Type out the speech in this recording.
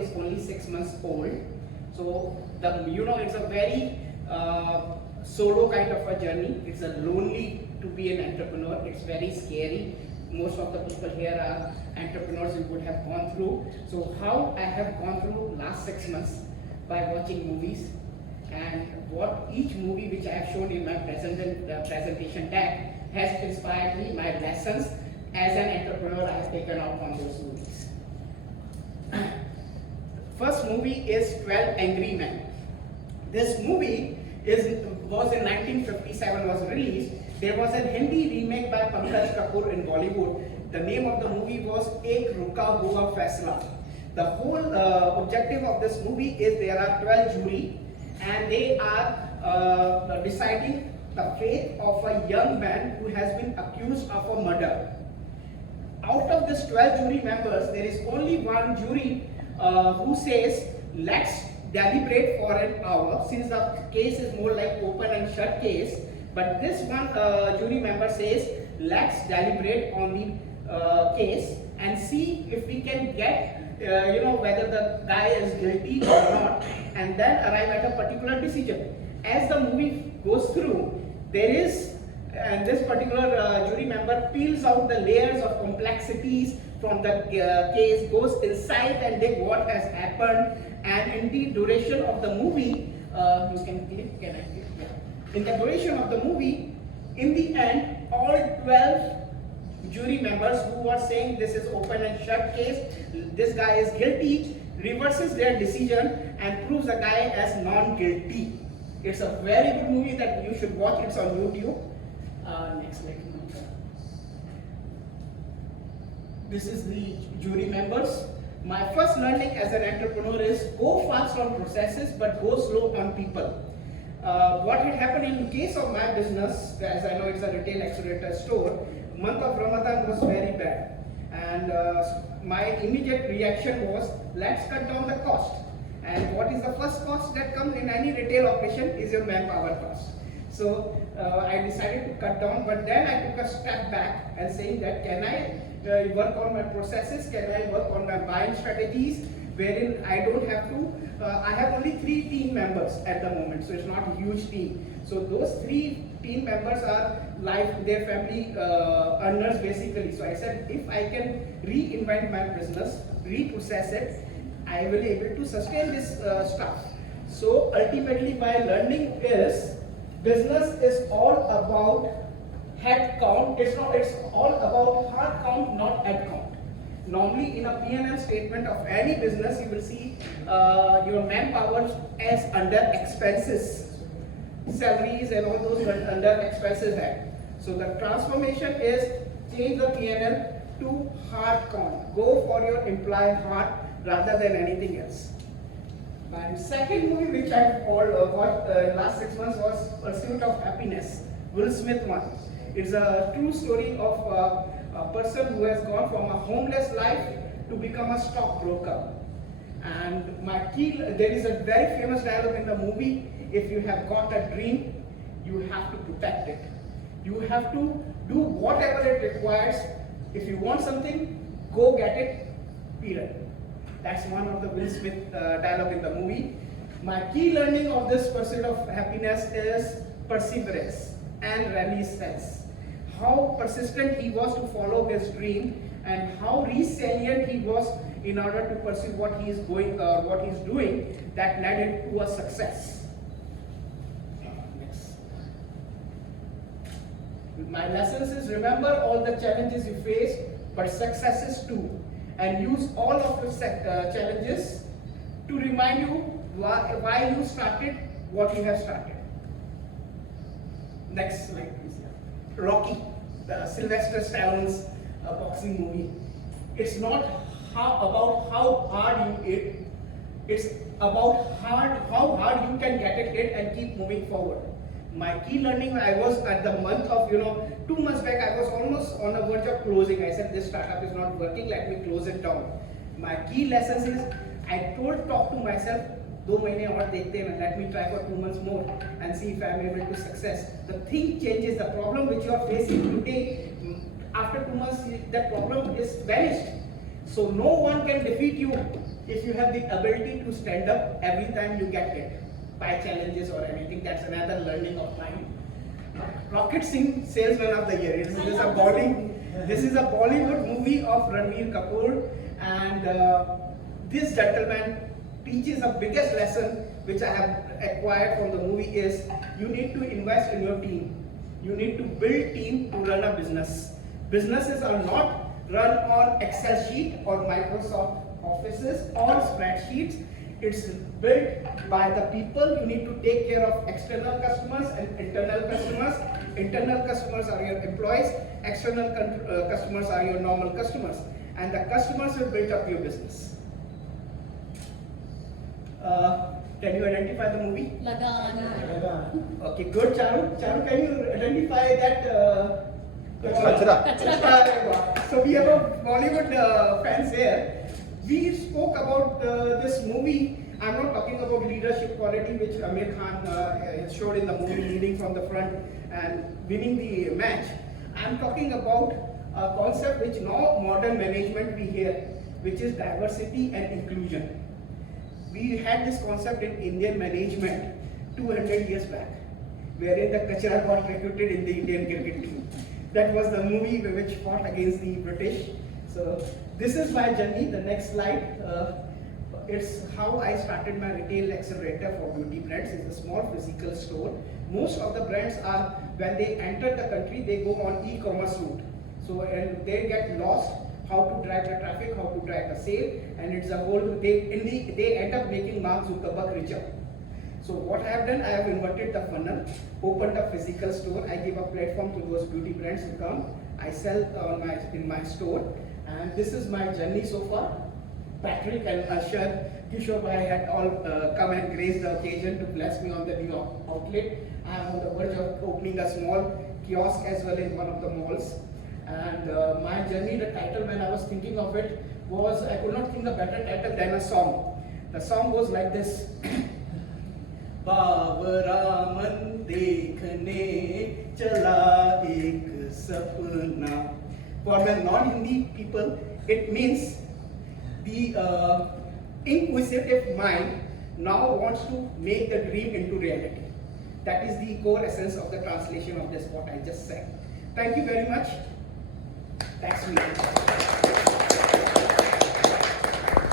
is only 6 months old. So it's a very solo kind of a journey. It's a lonely to be an entrepreneur. It's very scary. Most of the people here are entrepreneurs who would have gone through. So how I have gone through last 6 months by watching movies, and what each movie which I have shown in my presentation deck has inspired me, my lessons as an entrepreneur I have taken out from those movies. First movie is 12 Angry Men. This movie was in 1957 was released. There was a Hindi remake by Pankaj Kapoor in Bollywood. The name of the movie was Ek Ruka Hua Faisla. The whole objective of this movie is there are 12 jury and they are deciding the fate of a young man who has been accused of a murder. Out of this 12 jury members, there is only one jury who says, let's deliberate for an hour, since the case is more like open and shut case. But this one jury member says, let's deliberate on the case and see if we can get whether the guy is guilty or not, and then arrive at a particular decision. As the movie goes through, there is, and this particular jury member peels out the layers of complexities from the case, goes inside and dig what has happened, and in the duration of the movie, in the duration of the movie, in the end, all 12 jury members who were saying this is open and shut case, this guy is guilty, reverses their decision and proves the guy as non-guilty. It's a very good movie that you should watch. It's on YouTube. Next slide. This is the jury members. My first learning as an entrepreneur is go fast on processes but go slow on people. What had happened in the case of my business, as I know it's a retail accelerator store, month of Ramadan was very bad, and my immediate reaction was, let's cut down the cost. And what is the first cost that comes in any retail operation is your manpower cost. So I decided to cut down, but then I took a step back and saying that can I work on my processes, can I work on my buying strategies, wherein I don't have to, I have only 3 team members at the moment, so it's not a huge team. So those 3 team members are like their family earners basically. So I said, if I can reinvent my business, reprocess it, I will be able to sustain this stuff. So ultimately my learning is, business is all about head count. It's all about heart count, not head count. Normally in a P&L statement of any business, you will see your manpower as under expenses. Salaries and all those under expenses head. So the transformation is change the P&L to heart count. Go for your employee heart rather than anything else. My second movie which I watched last 6 months was Pursuit of Happiness, Will Smith one. It's a true story of a person who has gone from a homeless life to become a stockbroker. And there is a very famous dialogue in the movie, if you have got a dream, you have to protect it. You have to do whatever it requires. If you want something, go get it, period. That's one of the Will Smith dialogue in the movie. My key learning of this Pursuit of Happiness is perseverance and resilience. How persistent he was to follow his dream, and how resilient he was in order to pursue what he is doing, that led him to a success. Next. My lessons is, remember all the challenges you face, but successes too, and use all of your challenges to remind you why you started what you have started. Next slide, please. Rocky, the Sylvester Stallone's boxing movie. It's not about how hard you hit, it's about how hard you can get it hit and keep moving forward. My key learning, I was at the month of, 2 months back, I was almost on the verge of closing. I said, this startup is not working, let me close it down. My key lessons is, I talk to myself, 2 months और देखते हैं, let me try for 2 months more and see if I am able to success. The thing changes, the problem which you are facing today, after 2 months, that problem is vanished. So no one can defeat you if you have the ability to stand up every time you get hit by challenges or anything. That's another learning of mine. Rocket Singh Salesman of the Year. This is a Bollywood movie of Ranveer Kapoor, and this gentleman teaches the biggest lesson which I have acquired from the movie is you need to invest in your team. You need to build team to run a business. Businesses are not run on Excel sheet or Microsoft Offices or spreadsheets. It's built by the people. You need to take care of external customers and internal customers. Internal customers are your employees. External customers are your normal customers. And the customers will build up your business. Can you identify the movie? Lagan. Okay, good, Charu. Charu, can you identify that? Kachra. So we have a Bollywood fans here. We spoke about this movie. I'm not talking about leadership quality, which Amir Khan showed in the movie, leading from the front and winning the match. I'm talking about a concept which now modern management we hear, which is diversity and inclusion. We had this concept in Indian management 200 years back, wherein the Kachra got recruited in the Indian cricket team. That was the movie which fought against the British. So this is my journey. The next slide, it's how I started my retail accelerator for beauty brands. It's a small physical store. Most of the brands are, when they enter the country, they go on e-commerce route. So, and they get lost how to drive the traffic, how to drive the sale, and it's a whole, they end up making Mark Zuckerberg richer. So what I have done, I have inverted the funnel, opened a physical store. I give a platform to those beauty brands to come. I sell in my store, and this is my journey so far. Patrick and Asher, Kishore Bhai had all come and graced the occasion to bless me on the new outlet. I am on the verge of opening a small kiosk as well in one of the malls. And my journey, the title when I was thinking of it was, I could not think of a better title than a song. The song goes like this. बावरामन देखने चला एक सपना. For the non-Hindi people, it means the inquisitive mind now wants to make the dream into reality. That is the core essence of the translation of this, what I just said. Thank you very much. That's me.